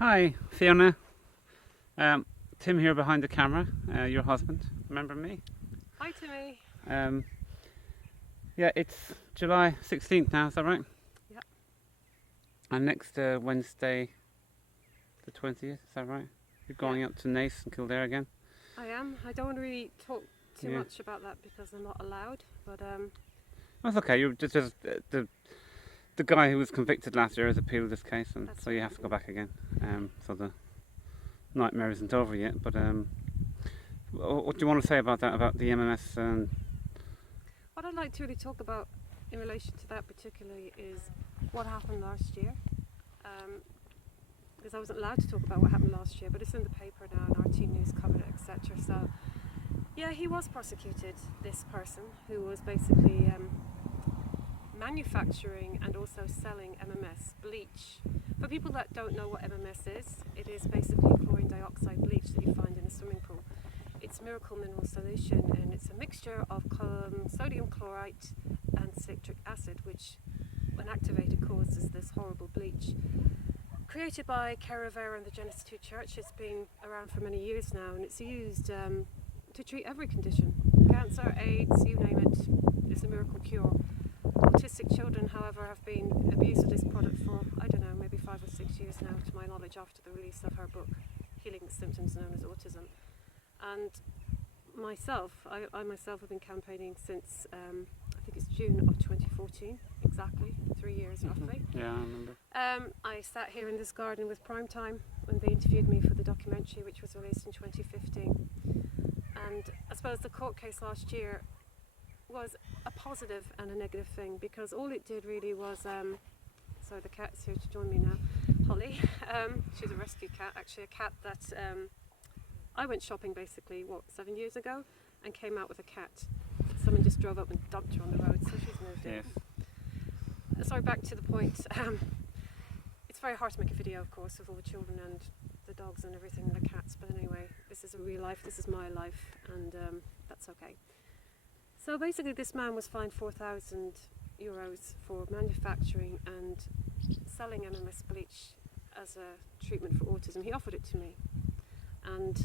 Hi, Fiona. Tim here behind the camera, your husband. Remember me? Hi, Timmy. Um, yeah, it's July 16th now, is that right? Yeah. And next Wednesday, the 20th, is that right? You're going out to Naas and Kildare again? I am. I don't want to really talk too Yeah. much about that because I'm not allowed, but That's okay. You're just the guy who was convicted last year has appealed this case, and That's so you right. have to go back again. So the nightmare isn't over yet. But what do you want to say about that? About the MMS? what I'd like to really talk about in relation to that particularly is what happened last year. Because I wasn't allowed to talk about what happened last year, but it's in the paper now and RT News covered it, etc. So, yeah, he was prosecuted, this person, who was basically manufacturing and also selling MMS bleach. For people that don't know what MMS is, it is basically chlorine dioxide bleach that you find in a swimming pool. It's miracle mineral solution, and it's a mixture of sodium chloride and citric acid, which when activated causes this horrible bleach. Created by Caravera and the Genesis 2 Church, it's been around for many years now, and it's used to treat every condition. Cancer, AIDS, you name it, it's a miracle cure. Autistic children, however, have been abused of this product for, I don't know, maybe 5 or 6 years now, to my knowledge, after the release of her book, Healing the Symptoms Known as Autism. And I myself have been campaigning since, I think it's June of 2014, exactly, 3 years roughly. Yeah, I remember. I sat here in this garden with Primetime when they interviewed me for the documentary, which was released in 2015. And I suppose the court case last year was a positive and a negative thing, because all it did really was, sorry, the cat's here to join me now, Holly. She's a rescue cat, actually a cat that I went shopping basically, 7 years ago, and came out with a cat. Someone just drove up and dumped her on the road, so she's moved Yes. in. Sorry, back to the point. It's very hard to make a video, of course, of all the children and the dogs and everything and the cats, but anyway, this is a real life, this is my life, and that's okay. So basically this man was fined €4,000 for manufacturing and selling MMS bleach as a treatment for autism. He offered it to me, and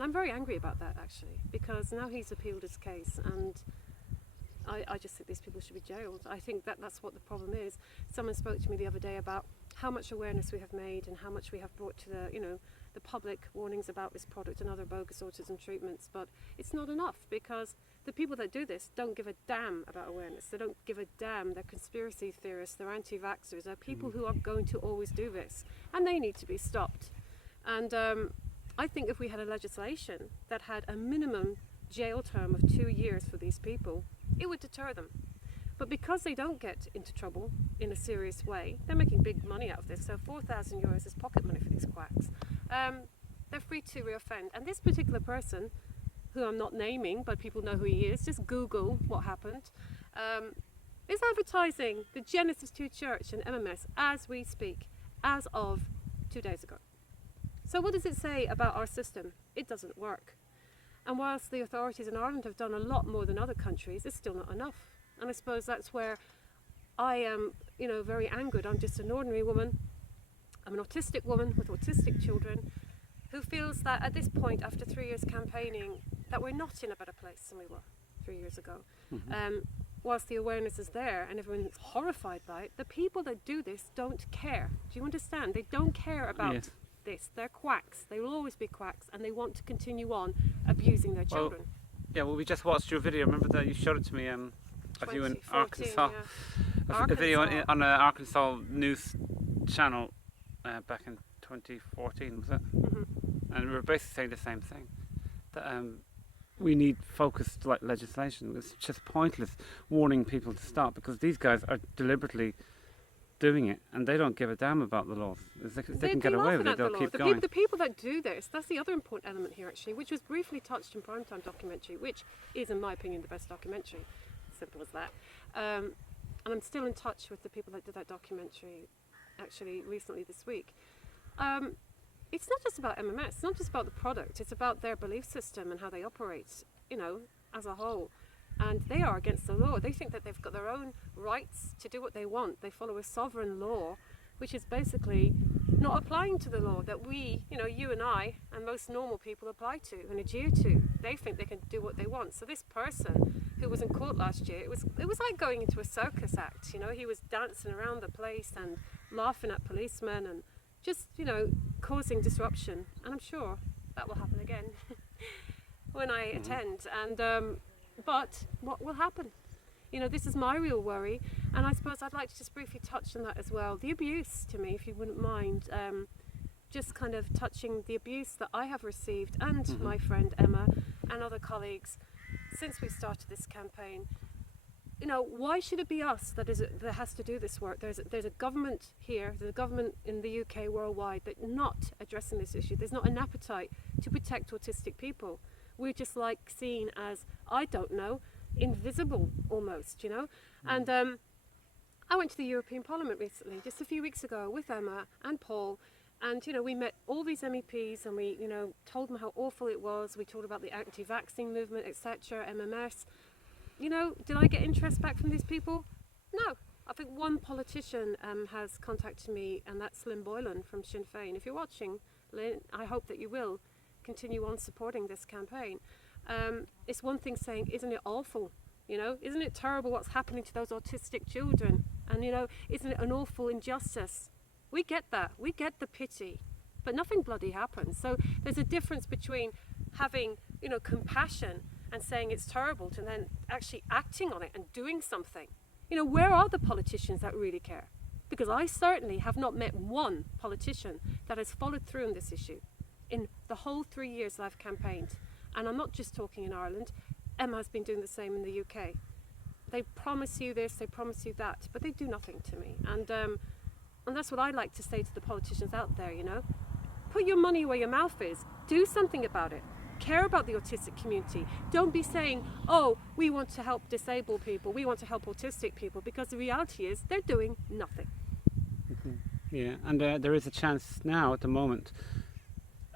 I'm very angry about that, actually, because now he's appealed his case, and I just think these people should be jailed. I think that's what the problem is. Someone spoke to me the other day about how much awareness we have made and how much we have brought to the public, warnings about this product and other bogus autism treatments, but it's not enough, because the people that do this don't give a damn about awareness. They don't give a damn. They're conspiracy theorists, they're anti-vaxxers, they're people who are going to always do this, and they need to be stopped. And I think if we had a legislation that had a minimum jail term of 2 years for these people, it would deter them. But because they don't get into trouble in a serious way, they're making big money out of this. So €4,000 is pocket money for these quacks. They're free to reoffend. And this particular person, who I'm not naming, but people know who he is, just Google what happened, is advertising the Genesis 2 Church and MMS as we speak, as of 2 days ago. So what does it say about our system? It doesn't work. And whilst the authorities in Ireland have done a lot more than other countries, it's still not enough. And I suppose that's where I am, very angered. I'm just an ordinary woman. I'm an autistic woman with autistic children who feels that at this point, after 3 years campaigning, that we're not in a better place than we were 3 years ago. Whilst the awareness is there and everyone's horrified by it, the people that do this don't care. Do you understand? They don't care about this. They're quacks. They will always be quacks, and they want to continue on abusing their children. Well, we just watched your video. Remember that you showed it to me of you in Arkansas. Yeah. A video on an Arkansas news channel back in 2014, was it? And we were basically saying the same thing. That we need focused legislation. It's just pointless warning people to stop, because these guys are deliberately doing it, and they don't give a damn about the laws. If they can get away with it, they'll keep going. The people that do this, that's the other important element here, actually, which was briefly touched in Primetime documentary, which is, in my opinion, the best documentary. Simple as that. And I'm still in touch with the people that did that documentary, actually, recently this week. It's not just about MMS, it's not just about the product, it's about their belief system and how they operate, as a whole. And they are against the law. They think that they've got their own rights to do what they want. They follow a sovereign law which is basically not applying to the law that we, you and I, and most normal people apply to and adhere to. They think they can do what they want. So this person who was in court last year, it was like going into a circus act. He was dancing around the place and laughing at policemen and just, causing disruption. And I'm sure that will happen again when I attend. And but what will happen? This is my real worry, and I suppose I'd like to just briefly touch on that as well. The abuse, to me, if you wouldn't mind, just kind of touching the abuse that I have received, and my friend Emma and other colleagues, since we started this campaign. Why should it be us that has to do this work? There's a government here, there's a government in the UK, worldwide, that not addressing this issue. There's not an appetite to protect autistic people. We're just seen as, I don't know, invisible almost, And I went to the European Parliament recently, just a few weeks ago, with Emma and Paul, and we met all these MEPs, and we told them how awful it was. We talked about the anti-vaccine movement, etc., MMS. Did I get interest back from these people? No. I think one politician has contacted me, and that's Lynn Boylan from Sinn Féin. If you're watching, Lynn, I hope that you will continue on supporting this campaign. It's one thing saying, isn't it awful? Isn't it terrible what's happening to those autistic children? And, isn't it an awful injustice? We get that. We get the pity. But nothing bloody happens. So there's a difference between having, compassion and saying it's terrible to then actually acting on it and doing something. Where are the politicians that really care? Because I certainly have not met one politician that has followed through on this issue in the whole 3 years that I've campaigned. And I'm not just talking in Ireland. Emma has been doing the same in the UK. They promise you this, they promise you that, but they do nothing to me. And that's what I like to say to the politicians out there, Put your money where your mouth is. Do something about it. Care about the autistic community. Don't be saying, oh, we want to help disabled people, we want to help autistic people, because the reality is they're doing nothing. Yeah, and there is a chance now at the moment,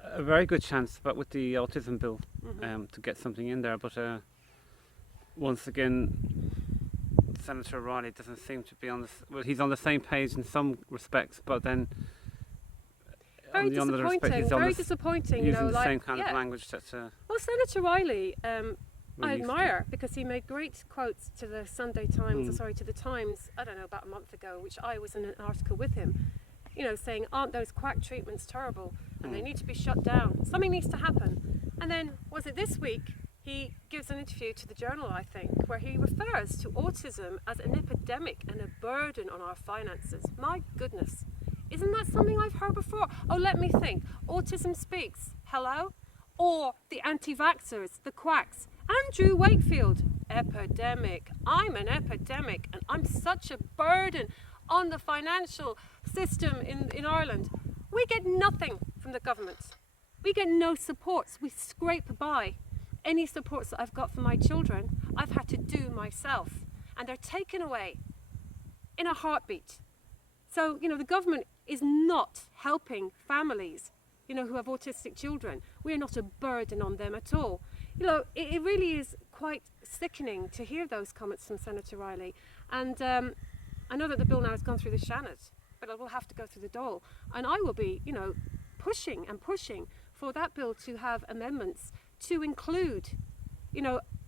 a very good chance, but with the autism bill, to get something in there. But once again, Senator O'Reilly doesn't seem to be on he's on the same page in some respects, but then very disappointing. Very disappointing. Using the same kind of language that. Well, Senator O'Reilly, I admire, because he made great quotes to the Sunday Times. To the Times. I don't know, about a month ago, which I was in an article with him. Saying, aren't those quack treatments terrible? And they need to be shut down. Something needs to happen. And then, was it this week, he gives an interview to the Journal, I think, where he refers to autism as an epidemic and a burden on our finances. My goodness. Isn't that something I've heard before? Oh, let me think. Autism Speaks. Hello? Or the anti-vaxxers, the quacks. Andrew Wakefield. Epidemic. I'm an epidemic, and I'm such a burden on the financial system in Ireland. We get nothing from the government. We get no supports. We scrape by. Any supports that I've got for my children, I've had to do myself. And they're taken away in a heartbeat. So, the government is not helping families, who have autistic children. We're not a burden on them at all. It really is quite sickening to hear those comments from Senator O'Reilly. And I know that the bill now has gone through the Shannon, but it will have to go through the Dáil. And I will be, pushing and pushing for that bill to have amendments to include,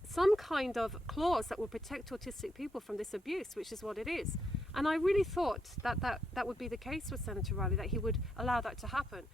some kind of clause that will protect autistic people from this abuse, which is what it is. And I really thought that would be the case with Senator O'Reilly, that he would allow that to happen.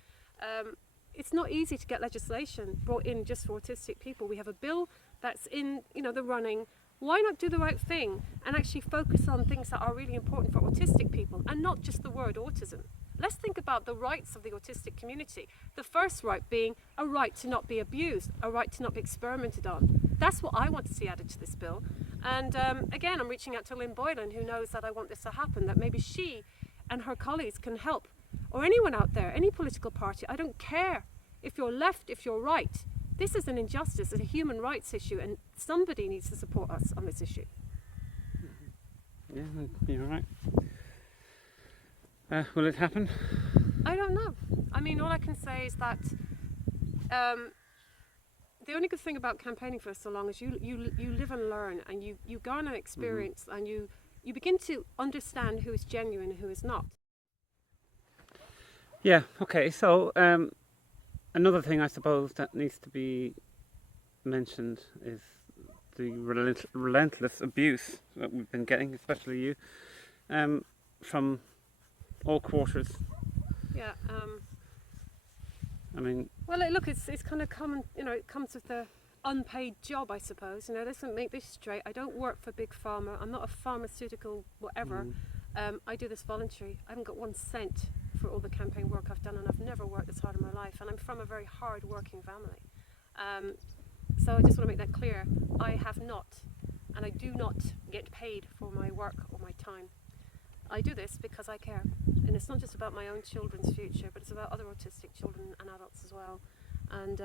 It's not easy to get legislation brought in just for autistic people. We have a bill that's in, the running. Why not do the right thing and actually focus on things that are really important for autistic people, and not just the word autism? Let's think about the rights of the autistic community. The first right being a right to not be abused, a right to not be experimented on. That's what I want to see added to this bill. And again, I'm reaching out to Lynn Boylan, who knows that I want this to happen, that maybe she and her colleagues can help. Or anyone out there, any political party. I don't care if you're left, if you're right. This is an injustice, it's a human rights issue, and somebody needs to support us on this issue. Yeah, you're right. Will it happen? I don't know. I mean, all I can say is that the only good thing about campaigning for so long is you live and learn, and you garner experience, and you begin to understand who is genuine and who is not. Yeah. Okay. So another thing I suppose that needs to be mentioned is the relentless abuse that we've been getting, especially you, from all quarters. Yeah. I mean, Well, look, it's kind of common. It comes with the unpaid job, I suppose. Let's make this straight. I don't work for Big Pharma. I'm not a pharmaceutical whatever. I do this voluntary. I haven't got 1 cent for all the campaign work I've done, and I've never worked this hard in my life. And I'm from a very hard-working family. So I just want to make that clear. I have not, and I do not get paid for my work or my time. I do this because I care, and it's not just about my own children's future, but it's about other autistic children and adults as well. And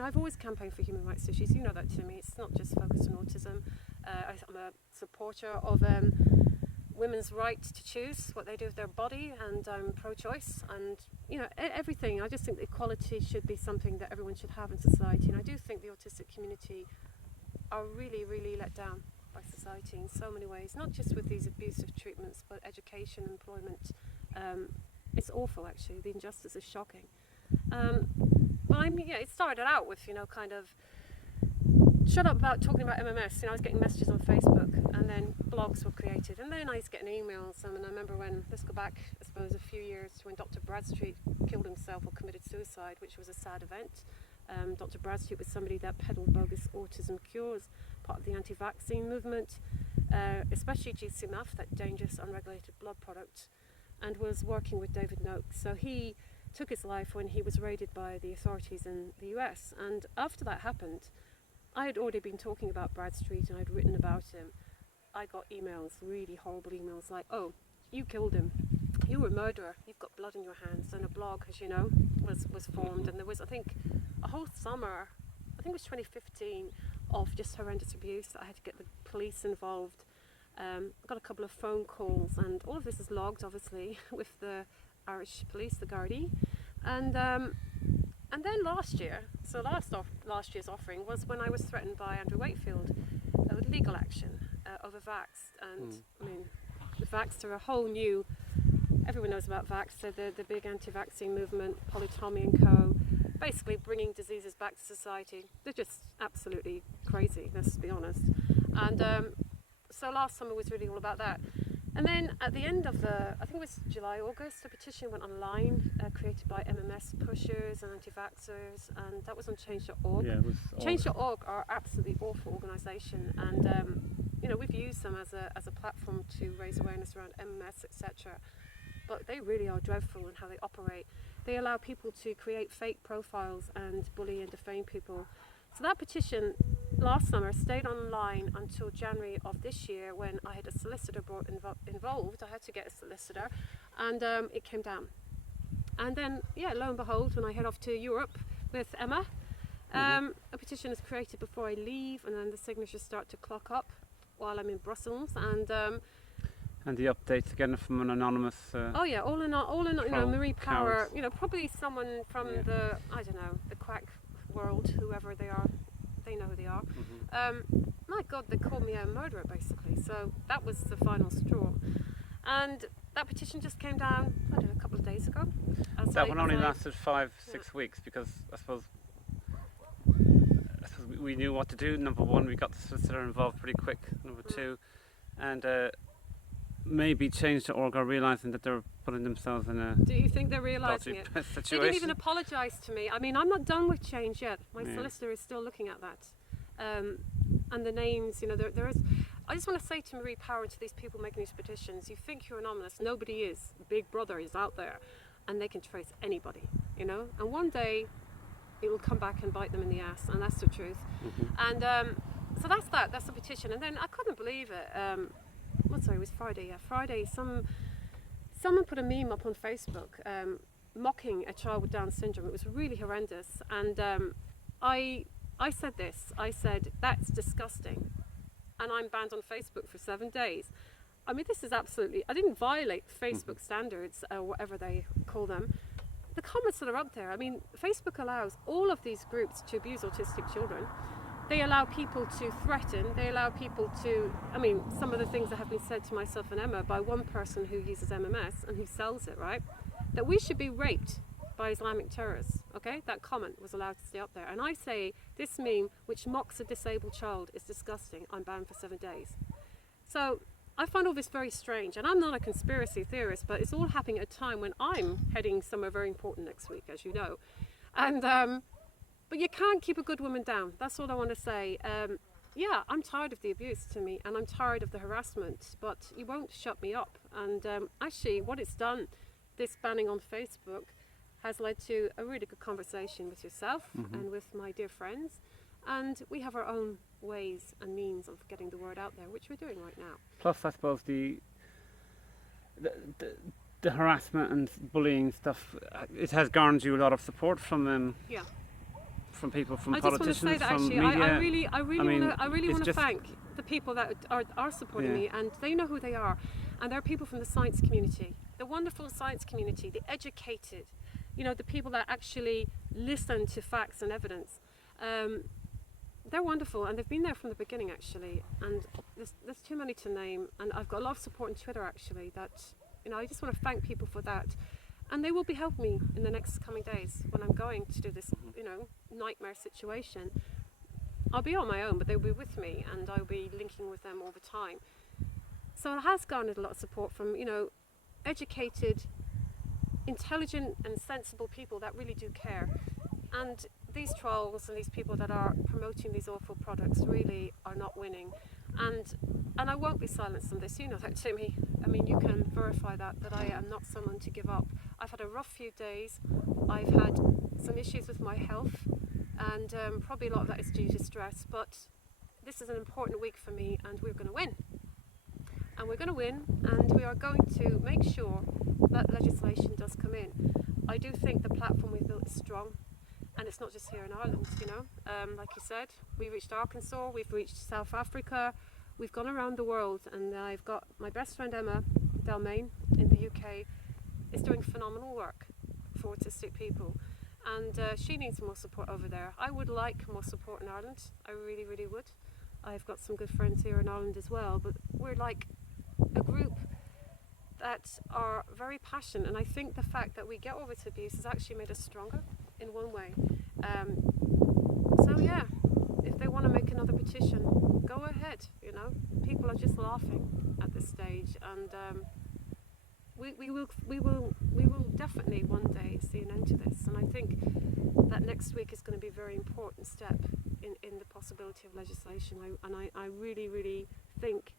I've always campaigned for human rights issues. You know that to me. It's not just focused on autism. I'm a supporter of women's right to choose what they do with their body, and I'm pro-choice, and everything. I just think that equality should be something that everyone should have in society, and I do think the autistic community are really, really let down by society in so many ways, not just with these abusive treatments, but education, employment. It's awful, actually. The injustice is shocking. But it started out with, kind of, shut up about talking about MMS. I was getting messages on Facebook, and then blogs were created, and then I was getting emails. And I remember let's go back, I suppose, a few years to when Dr. Bradstreet killed himself or committed suicide, which was a sad event. Dr. Bradstreet was somebody that peddled bogus autism cures, part of the anti-vaccine movement, especially GCMF, that dangerous unregulated blood product, and was working with David Noakes. So he took his life when he was raided by the authorities in the US. And after that happened, I had already been talking about Bradstreet, and I'd written about him. I got emails, really horrible emails, like, "Oh, you killed him. You were a murderer. You've got blood on your hands." And a blog, as you know, was formed. And there was, I think, a whole summer, I think it was 2015, of just horrendous abuse. I had to get the police involved. Got a couple of phone calls, and all of this is logged, obviously, with the Irish police, the Gardaí. And then last year, so last year's offering was when I was threatened by Andrew Wakefield with legal action over Vaxxed. And I mean, Vaxxed are a whole new, everyone knows about Vaxxed, they're the big anti-vaccine movement, Polytomy and co, basically bringing diseases back to society. They're just absolutely crazy, let's be honest. And so last summer was really all about that. And then at the end of I think it was July, August, a petition went online created by MMS pushers and anti-vaxxers, and that was on change.org. Yeah, it was Change.org are absolutely awful organisation, and we've used them as a platform to raise awareness around MMS, etc. But they really are dreadful in how they operate. They allow people to create fake profiles and bully and defame people. So that petition last summer stayed online until January of this year, when I had a solicitor involved. I had to get a solicitor, and it came down. And then, lo and behold, when I head off to Europe with Emma, a petition is created before I leave, and then the signatures start to clock up while I'm in Brussels. And the updates again from an anonymous. all in Marie Power. account. Probably someone from the quack world, whoever they are. They know who they are. My God, they called me a murderer, basically. So that was the final straw. And that petition just came down, a couple of days ago. That one only lasted 5-6 weeks, because I suppose we knew what to do. Number one, we got the solicitor involved pretty quick. Number two, and maybe Change.org are realising that they're putting themselves in a Do you think they're realising it? situation. They didn't even apologise to me. I mean, I'm not done with Change yet. My solicitor is still looking at that. And the names, there is... I just want to say to Marie Power and to these people making these petitions, you think you're anonymous. Nobody is. Big Brother is out there, and they can trace anybody, And one day, it will come back and bite them in the ass, and that's the truth. And so that's that. That's the petition. And then I couldn't believe it. It was Friday. Friday, someone put a meme up on Facebook mocking a child with Down syndrome. It was really horrendous. And I said this. I said, that's disgusting. And I'm banned on Facebook for 7 days. I mean, this is absolutely... I didn't violate Facebook standards, or whatever they call them. The comments that are up there, I mean, Facebook allows all of these groups to abuse autistic children. They allow people to threaten. They allow people to... I mean, some of the things that have been said to myself and Emma by one person who uses MMS and who sells it, right? that we should be raped by Islamic terrorists. Okay, that comment was allowed to stay up there. And I say this meme, which mocks a disabled child, is disgusting. I'm banned for 7 days. So I find all this very strange, and I'm not a conspiracy theorist, but it's all happening at a time when I'm heading somewhere very important next week, as you know. And but you can't keep a good woman down. That's all I want to say. Yeah, I'm tired of the abuse to me, and I'm tired of the harassment, but you won't shut me up. And actually, what it's done, this banning on Facebook, has led to a really good conversation with yourself and with my dear friends. And we have our own ways and means of getting the word out there, which we're doing right now. Plus, I suppose the harassment and bullying stuff, it has garnered you a lot of support from Yeah. from people, from I just want to politicians, say that from actually, media. I really want to thank the people that are supporting Yeah. me, and they know who they are. And there are people from the science community, the wonderful science community, the educated, you know, the people that actually listen to facts and evidence. They're wonderful, and they've been there from the beginning actually. And there's too many to name. And I've got a lot of support on Twitter actually. That, you know, I just want to thank people for that. And they will be helping me in the next coming days when I'm going to do this, you know, nightmare situation. I'll be on my own, but they'll be with me, and I'll be linking with them all the time. So it has garnered a lot of support from, you know, educated, intelligent and sensible people that really do care. And these trolls and these people that are promoting these awful products really are not winning. And I won't be silenced on this, you know that, Timmy. I mean, you can verify that I am not someone to give up. I've had a rough few days. I've had some issues with my health, and probably a lot of that is due to stress, but this is an important week for me, and we're going to win. And we're going to win, and we are going to make sure that legislation does come in. I do think the platform we've built is strong, and it's not just here in Ireland, you know. Like you said, we reached Arkansas, we've reached South Africa, we've gone around the world, and I've got my best friend Emma Dalmain in the UK is doing phenomenal work for autistic people, and she needs more support over there. I would like more support in Ireland, I really, really would. I've got some good friends here in Ireland as well, but we're like a group that are very passionate, and I think the fact that we get all this abuse has actually made us stronger in one way. So yeah, if they want to make another petition, go ahead, you know. People are just laughing at this stage, and we will definitely one day see an end to this. And I think that next week is going to be a very important step in the possibility of legislation. I really, really think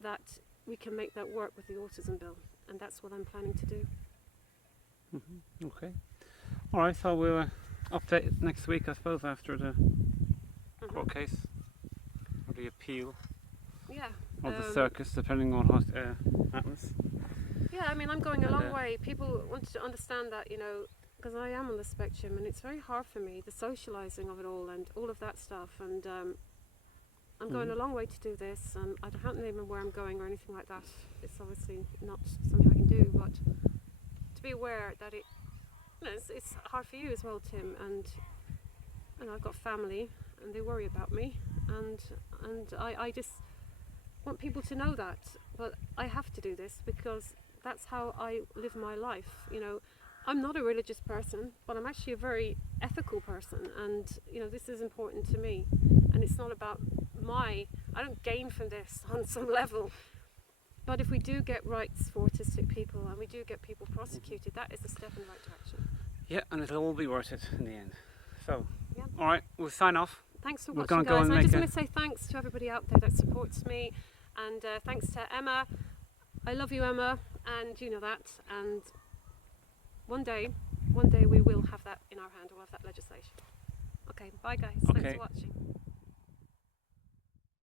that we can make that work with the autism bill, and that's what I'm planning to do. Okay. All right, so we'll update next week, I suppose, after the court case, or the appeal, Yeah. or the circus, depending on what happens. Yeah, I mean, I'm going a long way. People want to understand that, you know, because I am on the spectrum, and it's very hard for me, the socialising of it all and all of that stuff. And I'm going a long way to do this. I don't remember where I'm going or anything like that. It's obviously not something I can do, but to be aware that it, you know, it's hard for you as well, Tim. And I've got family, and they worry about me, and I just want people to know that. But I have to do this because that's how I live my life. You know, I'm not a religious person, but I'm actually a very ethical person, and you know, this is important to me. And it's not about I don't gain from this on some level. But if we do get rights for autistic people, and we do get people prosecuted, that is a step in the right direction. Yeah, and it'll all be worth it in the end. So, yeah. All right, we'll sign off. Thanks for We're watching, gonna go guys. and I make just a- want to say thanks to everybody out there that supports me, and thanks to Emma. I love you, Emma, and you know that. And one day we will have that in our hand. We'll have that legislation. Okay, bye, guys. Okay. Thanks for watching.